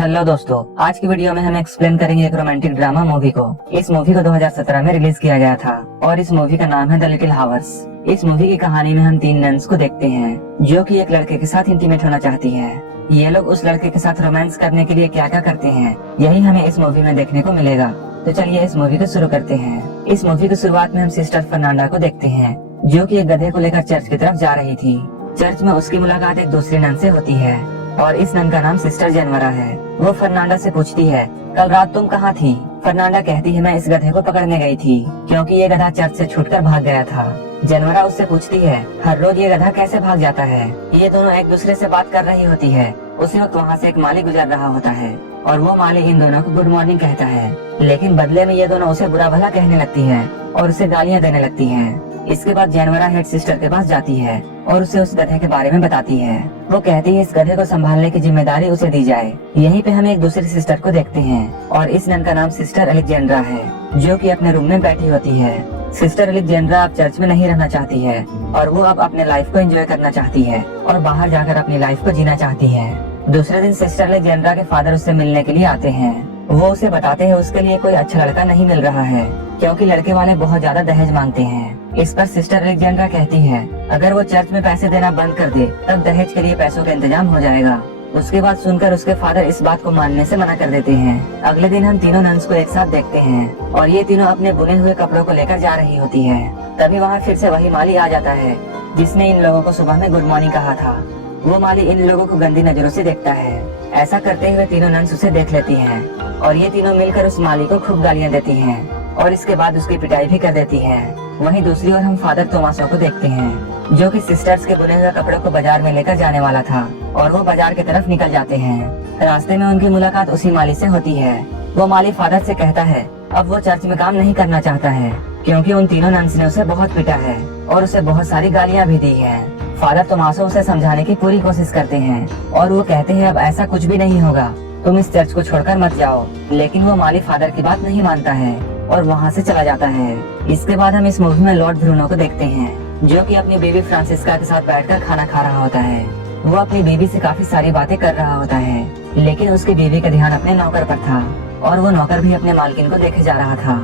Hello दोस्तों, आज की वीडियो में हम एक्सप्लेन करेंगे एक रोमांटिक ड्रामा मूवी को। इस मूवी को 2017 में रिलीज किया गया था और इस मूवी का नाम है द लिटिल हावर्स। इस मूवी की कहानी में हम 3 नन्स को देखते हैं जो कि एक लड़के के साथ इंटीमेट होना चाहती हैं। ये लोग उस लड़के के साथ रोमांस करने के लिए क्या क्या करते हैं, यही हमें इस मूवी में देखने को मिलेगा। तो चलिए इस मूवी को शुरू करते हैं। इस मूवी की शुरुआत में हम सिस्टर फर्नांडा को देखते हैं जो कि एक गधे को लेकर चर्च की तरफ जा रही थी। चर्च में उसकी मुलाकात एक दूसरे नन से होती है और इस नन का नाम सिस्टर जेनवरा है। वो फर्नांडा से पूछती है, कल रात तुम कहाँ थी? फर्नांडा कहती है, मैं इस गधे को पकड़ने गई थी क्योंकि ये गधा चर्च से छूटकर भाग गया था। जेनवरा उससे पूछती है, हर रोज ये गधा कैसे भाग जाता है? ये दोनों एक दूसरे से बात कर रही होती है। उसी वक्त वहाँ से एक माली गुजर रहा होता है और वो माली इन दोनों को गुड मॉर्निंग कहता है, लेकिन बदले में ये दोनों उसे बुरा भला कहने लगती है और उसे गालियाँ देने लगती है। इसके बाद जेनवरा हेड सिस्टर के पास जाती है और उसे उस गधे के बारे में बताती है। वो कहती है इस गधे को संभालने की जिम्मेदारी उसे दी जाए। यहीं पे हम एक दूसरी सिस्टर को देखते हैं और इस नन का नाम सिस्टर अलेक्जेंड्रा है जो कि अपने रूम में बैठी होती है। सिस्टर अलेक्जेंड्रा अब चर्च में नहीं रहना चाहती है और वो अब अपने लाइफ को एंजॉय करना चाहती है और बाहर जाकर अपनी लाइफ को जीना चाहती है। दूसरे दिन सिस्टर अलेक्जेंड्रा के फादर उससे मिलने के लिए आते हैं। वो उसे बताते हैं उसके लिए कोई अच्छा लड़का नहीं मिल रहा है क्योंकि लड़के वाले बहुत ज्यादा दहेज मांगते हैं। इस पर सिस्टर अलेक्जेंड्रा कहती है, अगर वो चर्च में पैसे देना बंद कर दे तब दहेज के लिए पैसों का इंतजाम हो जाएगा। उसके बाद सुनकर उसके फादर इस बात को मानने से मना कर देते हैं। अगले दिन हम तीनों नन्स को एक साथ देखते हैं और ये तीनों अपने बुने हुए कपड़ों को लेकर जा रही होती है। तभी वहाँ फिर से वही माली आ जाता है जिसने इन लोगों को सुबह में गुड मॉर्निंग कहा था। वो माली इन लोगों को गंदी नजरों से देखता है। ऐसा करते हुए तीनों नन्स उसे देख लेती हैं और ये तीनों मिलकर उस माली को खूब गालियाँ देती हैं और इसके बाद उसकी पिटाई भी कर देती हैं। वहीं दूसरी ओर हम फादर तोमासो को देखते हैं जो कि सिस्टर्स के बुने हुए कपड़ों को बाजार में लेकर जाने वाला था और वो बाजार की तरफ निकल जाते हैं। रास्ते में उनकी मुलाकात उसी माली से होती है। वो माली फादर से कहता है अब वो चर्च में काम नहीं करना चाहता है क्योंकि उन तीनों नन्स ने उसे बहुत पीटा है और उसे बहुत सारी गालियाँ भी दी है। फादर तोमासो उसे समझाने की पूरी कोशिश करते हैं और वो कहते हैं अब ऐसा कुछ भी नहीं होगा, तुम इस चर्च को छोड़कर मत जाओ। लेकिन वो माली फादर की बात नहीं मानता है और वहाँ से चला जाता है। इसके बाद हम इस मूवी में लॉर्ड ब्रूनो को देखते हैं जो कि अपनी बीवी फ्रांसिस्का के साथ बैठकर खाना खा रहा होता है। वो अपनी बीवी से काफी सारी बातें कर रहा होता है लेकिन उसकी बीवी का ध्यान अपने नौकर पर था और वो नौकर भी अपने मालकिन को देखे जा रहा था।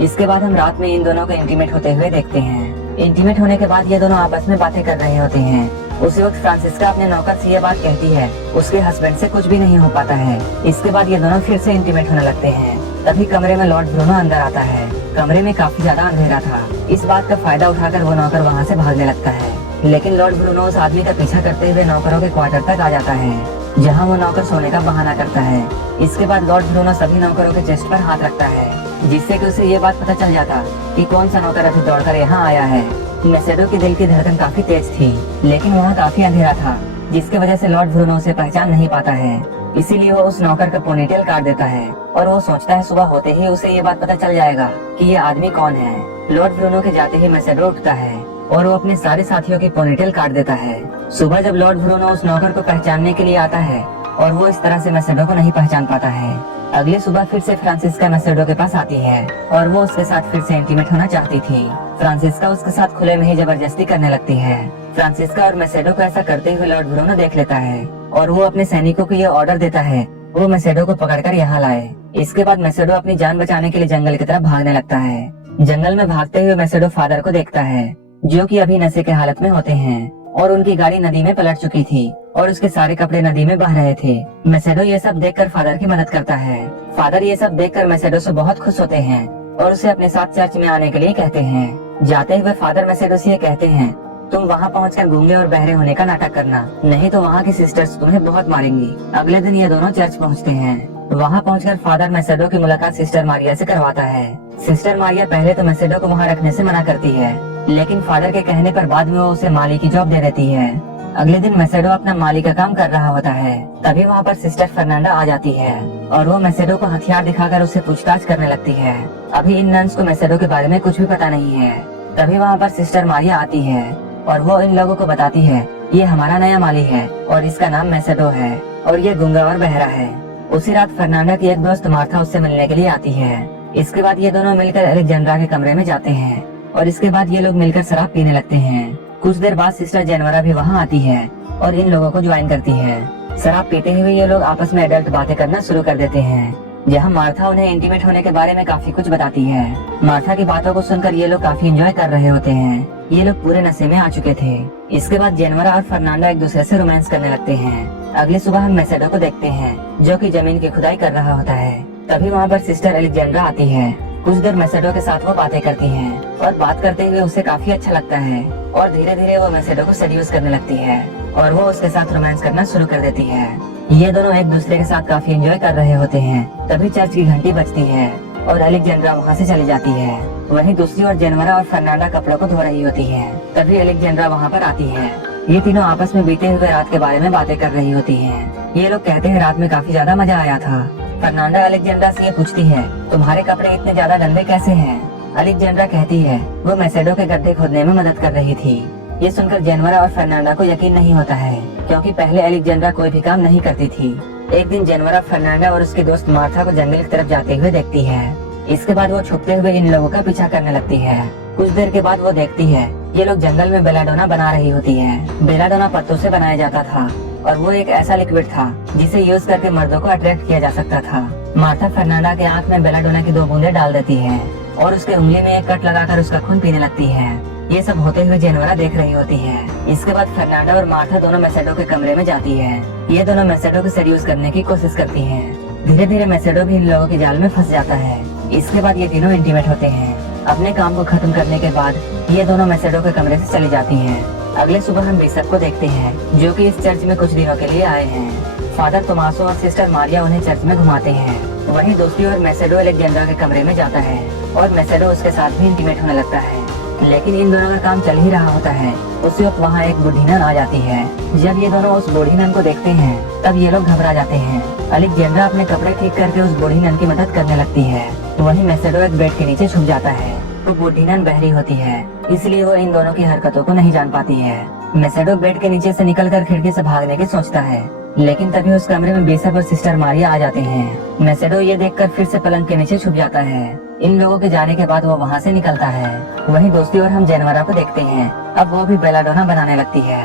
इसके बाद हम रात में इन दोनों को इंटीमेट होते हुए देखते हैं। इंटीमेट होने के बाद ये दोनों आपस में बातें कर रहे होते हैं। उसी वक्त फ्रांसिस्का अपने नौकर से ये बात कहती है उसके हस्बैंड से कुछ भी नहीं हो पाता है। इसके बाद ये दोनों फिर से इंटीमेट होने लगते हैं। तभी कमरे में लॉर्ड ब्रूनो अंदर आता है। कमरे में काफी ज्यादा अंधेरा था। इस बात का फायदा उठाकर वो नौकर वहाँ से भागने लगता है, लेकिन लॉर्ड ब्रूनो उस आदमी का पीछा करते हुए नौकरों के क्वार्टर तक आ जाता है जहाँ वो नौकर सोने का बहाना करता है। इसके बाद लॉर्ड ब्रूनो सभी नौकरों के चेस्ट पर हाथ रखता है जिससे कि उसे ये बात पता चल जाता कि कौन सा नौकर अभी दौड़कर यहाँ आया है। मैसेडो के दिल की धड़कन काफी तेज थी लेकिन वहाँ काफी अंधेरा था जिसके वजह से लॉर्ड ब्रूनो उसे पहचान नहीं पाता है। इसीलिए वो उस नौकर का पोनीटेल काट देता है और वो सोचता है सुबह होते ही उसे ये बात पता चल जाएगा कि ये आदमी कौन है। लॉर्ड ब्रूनो के जाते ही मैसेडो उठता है और वो अपने सारे साथियों की पोनीटेल काट देता है। सुबह जब लॉर्ड ब्रूनो उस नौकर को पहचानने के लिए आता है और वो इस तरह से मैसेडो को नहीं पहचान पाता है। अगले सुबह फिर से फ्रांसिस्का मैसेडो के पास आती है और वो उसके साथ फिर से इंटीमेट होना चाहती थी। फ्रांसिस्का उसके साथ खुले में ही जबरदस्ती करने लगती है। फ्रांसिस्का और मैसेडो को ऐसा करते हुए लॉर्ड ब्रूनो देख लेता है और वो अपने सैनिकों को ये ऑर्डर देता है वो मैसेडो को पकड़कर यहाँ लाए। इसके बाद मैसेडो अपनी जान बचाने के लिए जंगल की तरफ भागने लगता है। जंगल में भागते हुए मैसेडो फादर को देखता है जो कि अभी नशे के हालत में होते हैं और उनकी गाड़ी नदी में पलट चुकी थी और उसके सारे कपड़े नदी में बह रहे थे। मैसेडो ये सब देखकर फादर की मदद करता है। फादर ये सब देखकर मैसेडो से बहुत खुश होते हैं और उसे अपने साथ चर्च में आने के लिए कहते हैं। जाते हुए फादर मैसेडो से ये कहते हैं, तुम वहाँ पहुँचकर गूंगे और बहरे होने का नाटक करना, नहीं तो वहाँ की सिस्टर्स तुम्हें बहुत मारेंगी। अगले दिन ये दोनों चर्च पहुँचते हैं। वहाँ पहुँचकर फादर मैसेडो की मुलाकात सिस्टर मारिया से करवाता है। सिस्टर मारिया पहले तो मैसेडो को वहाँ रखने से मना करती है लेकिन फादर के कहने पर बाद में वो उसे माली की जॉब दे देती है। अगले दिन मैसेडो अपना माली का काम कर रहा होता है। तभी वहाँ पर सिस्टर फर्नांडा आ जाती है और वो मैसेडो को हथियार दिखाकर उससे पूछताछ करने लगती है। अभी इन नन्स को मैसेडो के बारे में कुछ भी पता नहीं है। तभी वहाँ पर सिस्टर मारिया आती है और वो इन लोगों को बताती है ये हमारा नया माली है और इसका नाम मैसेडो है और ये गूंगा और बहरा है। उसी रात फर्नांडा की एक दोस्त मार्था उससे मिलने के लिए आती है। इसके बाद ये दोनों मिलकर अलेक्जेंड्रा के कमरे में जाते हैं और इसके बाद ये लोग मिलकर शराब पीने लगते हैं। कुछ देर बाद सिस्टर जेनवरा भी वहाँ आती है और इन लोगों को ज्वाइन करती है। शराब पीते हुए ये लोग आपस में एडल्ट बातें करना शुरू कर देते हैं, जहाँ मार्था उन्हें इंटीमेट होने के बारे में काफी कुछ बताती है। मार्था की बातों को सुनकर ये लोग काफी एंजॉय कर रहे होते हैं। ये लोग पूरे नशे में आ चुके थे। इसके बाद जेनवरा और फर्नांडा एक दूसरे से रोमांस करने लगते हैं। अगली सुबह हम मैसेडो को देखते हैं, जो कि जमीन की खुदाई कर रहा होता है। तभी वहाँ पर सिस्टर अलेक्जेंड्रा आती है। कुछ देर मैसेडो के साथ वो बातें करती हैं और बात करते हुए उसे काफी अच्छा लगता है और धीरे धीरे वो मैसेडो को सेड्यूस करने लगती है और वो उसके साथ रोमांस करना शुरू कर देती है। ये दोनों एक दूसरे के साथ काफी एंजॉय कर रहे होते हैं। तभी चर्च की घंटी बजती है और अलेक्जेंड्रा वहाँ से चली जाती है। वहीं दूसरी ओर जेनवरा और फर्नांडा कपड़ों को धो रही होती है। तभी अलेक्जेंड्रा वहाँ पर आती है। ये तीनों आपस में बीते हुए रात के बारे में बातें कर रही होती हैं। ये लोग कहते हैं रात में काफी ज्यादा मजा आया था। फर्नांडा अलेक्जेंड्रा से ये पूछती है, तुम्हारे कपड़े इतने ज्यादा गंदे कैसे हैं? अलेक्जेंड्रा कहती है वो मैसेडो के गड्ढे खोदने में मदद कर रही थी। ये सुनकर जेनवरा और फर्नांडा को यकीन नहीं होता है, क्योंकि पहले अलेक्जेंड्रा कोई भी काम नहीं करती थी। एक दिन जेनवरा फर्नांडा और उसकी दोस्त मार्था को जंगल की तरफ जाते हुए देखती है। इसके बाद वो छुपते हुए इन लोगों का पीछा करने लगती है। कुछ देर के बाद वो देखती है ये लोग जंगल में बेलाडोना बना रही होती है। बेलाडोना पत्तों से बनाया जाता था और वो एक ऐसा लिक्विड था जिसे यूज करके मर्दों को अट्रैक्ट किया जा सकता था। मार्था फर्नांडा के आंख में बेलाडोना की 2 बूंदें डाल देती है और उसके उंगली में एक कट लगाकर उसका खून पीने लगती है। ये सब होते हुए जेनवरा देख रही होती है। इसके बाद फर्नांडा और मार्था दोनों मैसेडो के कमरे में जाती है। ये दोनों मैसेडो को सेड्यूस करने की कोशिश करती हैं। धीरे धीरे मैसेडो भी इन लोगों के जाल में फंस जाता है। इसके बाद ये तीनों इंटीमेट होते हैं। अपने काम को खत्म करने के बाद ये दोनों मैसेडो के कमरे से चली जाती हैं। अगले सुबह हम बिशप को देखते हैं, जो कि इस चर्च में कुछ दिनों के लिए आए हैं। फादर तोमासो और सिस्टर मारिया उन्हें चर्च में घुमाते हैं। वहीं दूसरी ओर मैसेडो अलेक्जेंड्रा के कमरे में जाता है और मैसेडो उसके साथ भी इंटीमेट होने लगता है। लेकिन इन दोनों का काम चल ही रहा होता है। उसी वक्त वहाँ एक बूढ़ी नन आ जाती है। जब ये दोनों उस बूढ़ी नन को देखते हैं तब ये लोग घबरा जाते हैं। अलेक्जेंड्रा अपने कपड़े ठीक करके उस बूढ़ी नन की मदद करने लगती है। वहीं मैसेडो एक बेड के नीचे छुप जाता है। तो बूढ़ी नन बहरी होती है, इसलिए वो इन दोनों की हरकतों को नहीं जान पाती है। मैसेडो बेड के नीचे से निकलकर खिड़की से भागने की सोचता है, लेकिन तभी उस कमरे में बिशप और सिस्टर मारिया आ जाते हैं। मैसेडो ये देखकर फिर से पलंग के नीचे छुप जाता है। इन लोगों के जाने के बाद वो वहाँ से निकलता है। वहीं दूसरी ओर हम जेनवरा को देखते हैं। अब वो भी बेलाडोना बनाने लगती है,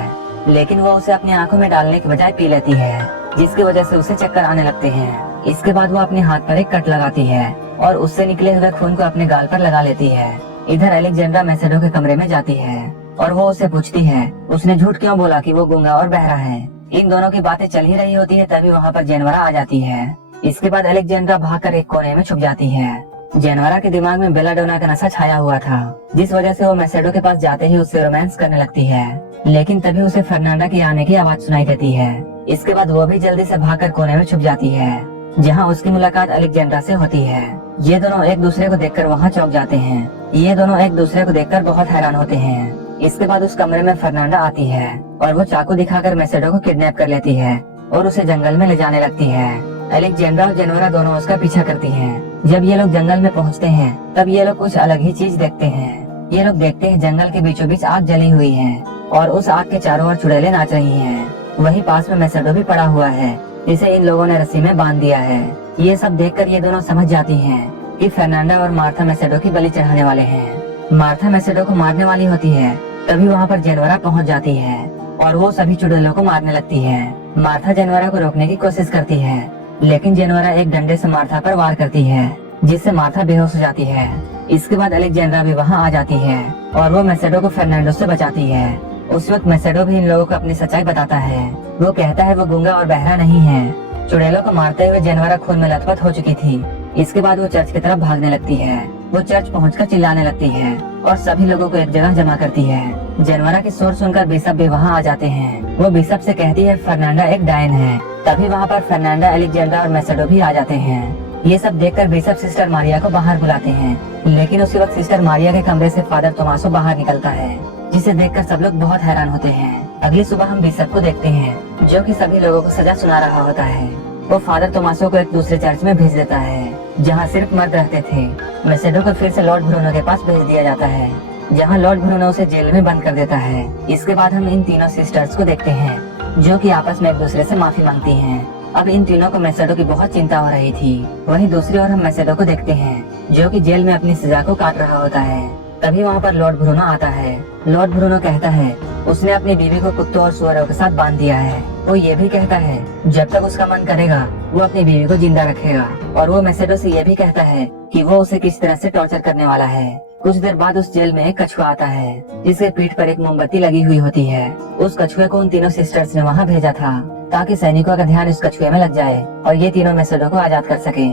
लेकिन वो उसे अपनी आंखों में डालने की बजाय पी लेती है, जिसकी वजह से उसे चक्कर आने लगते हैं। इसके बाद वो अपने हाथ पर एक कट लगाती है और उससे निकले हुए खून को अपने गाल पर लगा लेती है। इधर अलेक्जेंड्रा मैसेडो के कमरे में जाती है और वो उसे पूछती है उसने झूठ क्यों बोला कि वो गूंगा और बहरा है। इन दोनों की बातें चल ही रही होती है, तभी वहाँ पर जेनवरा आ जाती है। इसके बाद अलेक्जेंड्रा भागकर एक कोने में छुप जाती है। जेनवरा के दिमाग में बेलाडोना का नशा छाया हुआ था, जिस वजह से वो मैसेडो के पास जाते ही उससे रोमांस करने लगती है। लेकिन तभी उसे फर्नांडा की आने की आवाज सुनाई देती है। इसके बाद वो भी जल्दी से भागकर कोने में छुप जाती है, जहाँ उसकी मुलाकात अलेक्जेंड्रा से होती है। ये दोनों एक दूसरे को देखकर वहाँ चौंक जाते हैं। ये दोनों एक दूसरे को देखकर बहुत हैरान होते हैं। इसके बाद उस कमरे में फर्नांडा आती है और वो चाकू दिखाकर मैसेडो को किडनैप कर लेती है और उसे जंगल में ले जाने लगती है। अलेक्जेंड्रा और जेनवरा दोनों उसका पीछा करती हैं। जब ये लोग जंगल में पहुंचते हैं तब ये लोग कुछ अलग ही चीज देखते हैं। ये लोग देखते हैं जंगल के बीचों बीच आग जली हुई है और उस आग के चारों ओर चुड़ैलें नाच रही हैं। वहीं पास में मैसेडो भी पड़ा हुआ है, जिसे इन लोगों ने रस्सी में बांध दिया है। ये सब देखकर ये दोनों समझ जाती हैं कि फर्नांडा और मार्था मैसेडो की बलि चढ़ाने वाले हैं। मार्था मैसेडो को मारने वाली होती है, तभी वहाँ पर जेनवरा पहुँच जाती है और वो सभी चुड़ैलों को मारने लगती है। मार्था जेनवरा को रोकने की कोशिश करती है, लेकिन जेनवरा एक डंडे से मार्था पर वार करती है, जिससे मार्था बेहोश हो जाती है। इसके बाद अलेक्जेंड्रा भी वहाँ आ जाती है और वो मैसेडो को फर्नांडो से बचाती है। उस वक्त मैसेडो भी इन लोगों को अपनी सच्चाई बताता है। वो कहता है वो गूंगा और बहरा नहीं है। चुड़ैलों को मारते हुए जेनवरा खून में लथपथ हो चुकी थी। इसके बाद वो चर्च की तरफ भागने लगती है। वो चर्च पहुंचकर चिल्लाने लगती है और सभी लोगों को एक जगह जमा करती है। जेनवरा की शोर सुनकर बिशप भी वहाँ आ जाते हैं। वो बिशप से कहती है फर्नांडा एक डायन है। तभी वहाँ पर फर्नांडा, अलेक्जेंड्रा और मैसेडो भी आ जाते हैं। ये सब देखकर बिशप सिस्टर मारिया को बाहर बुलाते हैं, लेकिन उसी वक्त सिस्टर मारिया के कमरे से फादर तोमासो बाहर निकलता है, जिसे देखकर सब लोग बहुत हैरान होते हैं। अगली सुबह हम बिशप को देखते हैं, जो कि सभी लोगों को सजा सुना रहा होता है। वो फादर तोमासो को एक दूसरे चर्च में भेज देता है, जहाँ सिर्फ मर्द रहते थे। मैसेडो को फिर से लॉर्ड ब्रूनो के पास भेज दिया जाता है, जहाँ लॉर्ड ब्रूनो उसे जेल में बंद कर देता है। इसके बाद हम इन तीनों सिस्टर्स को देखते हैं, जो कि आपस में एक दूसरे से माफी मांगती हैं। अब इन तीनों को मैसेडो की बहुत चिंता हो रही थी। वहीं दूसरी ओर हम मैसेडो को देखते हैं, जो कि जेल में अपनी सजा को काट रहा होता है। तभी वहाँ पर लॉर्ड ब्रूनो आता है। लॉर्ड ब्रूनो कहता है उसने अपनी बीवी को कुत्तों और सुअरों के साथ बांध दिया है। वो ये भी कहता है जब तक उसका मन करेगा वो अपनी बीवी को जिंदा रखेगा, और वो मैसेडो से ये भी कहता है कि वो उसे किस तरह से टॉर्चर करने वाला है। कुछ देर बाद उस जेल में एक कछुआ आता है जिसके पीठ पर एक मोमबत्ती लगी हुई होती है। उस कछुए को उन तीनों सिस्टर्स ने वहाँ भेजा था ताकि सैनिकों का ध्यान इस कछुए में लग जाए और ये तीनों मैसेडो को आजाद कर सके।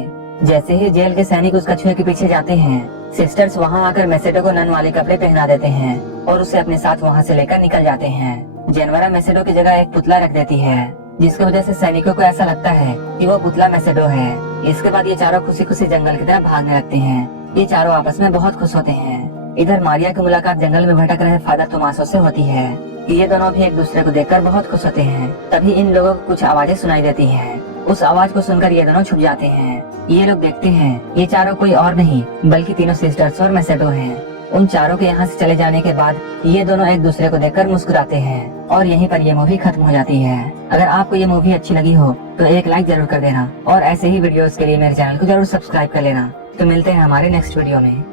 जैसे ही जेल के सैनिक उस कछुए के पीछे जाते हैं, सिस्टर्स वहाँ आकर मैसेडो को नन वाले कपड़े पहना देते हैं और उसे अपने साथ वहाँ से लेकर निकल जाते हैं। जेनवरा मैसेडो की जगह एक पुतला रख देती है, जिसकी वजह से सैनिकों को ऐसा लगता है कि वो पुतला मैसेडो है। इसके बाद ये चारों खुशी खुशी जंगल की तरफ भागने लगते हैं। ये चारों आपस में बहुत खुश होते हैं। इधर मारिया की मुलाकात जंगल में भटक रहे फादर टोमासो से होती है। ये दोनों भी एक दूसरे को देखकर बहुत खुश होते हैं। तभी इन लोगों को कुछ आवाजें सुनाई देती हैं। उस आवाज को सुनकर ये दोनों छुप जाते हैं। ये लोग देखते हैं ये चारों कोई और नहीं बल्कि तीनों सिस्टर्स और मैसेडो हैं। उन चारों के यहाँ से चले जाने के बाद ये दोनों एक दूसरे को देखकर मुस्कुराते हैं और यहीं पर ये मूवी खत्म हो जाती है। अगर आपको ये मूवी अच्छी लगी हो तो एक लाइक जरूर कर देना और ऐसे ही वीडियोस के लिए मेरे चैनल को जरूर सब्सक्राइब कर लेना। तो मिलते हैं हमारे नेक्स्ट वीडियो में।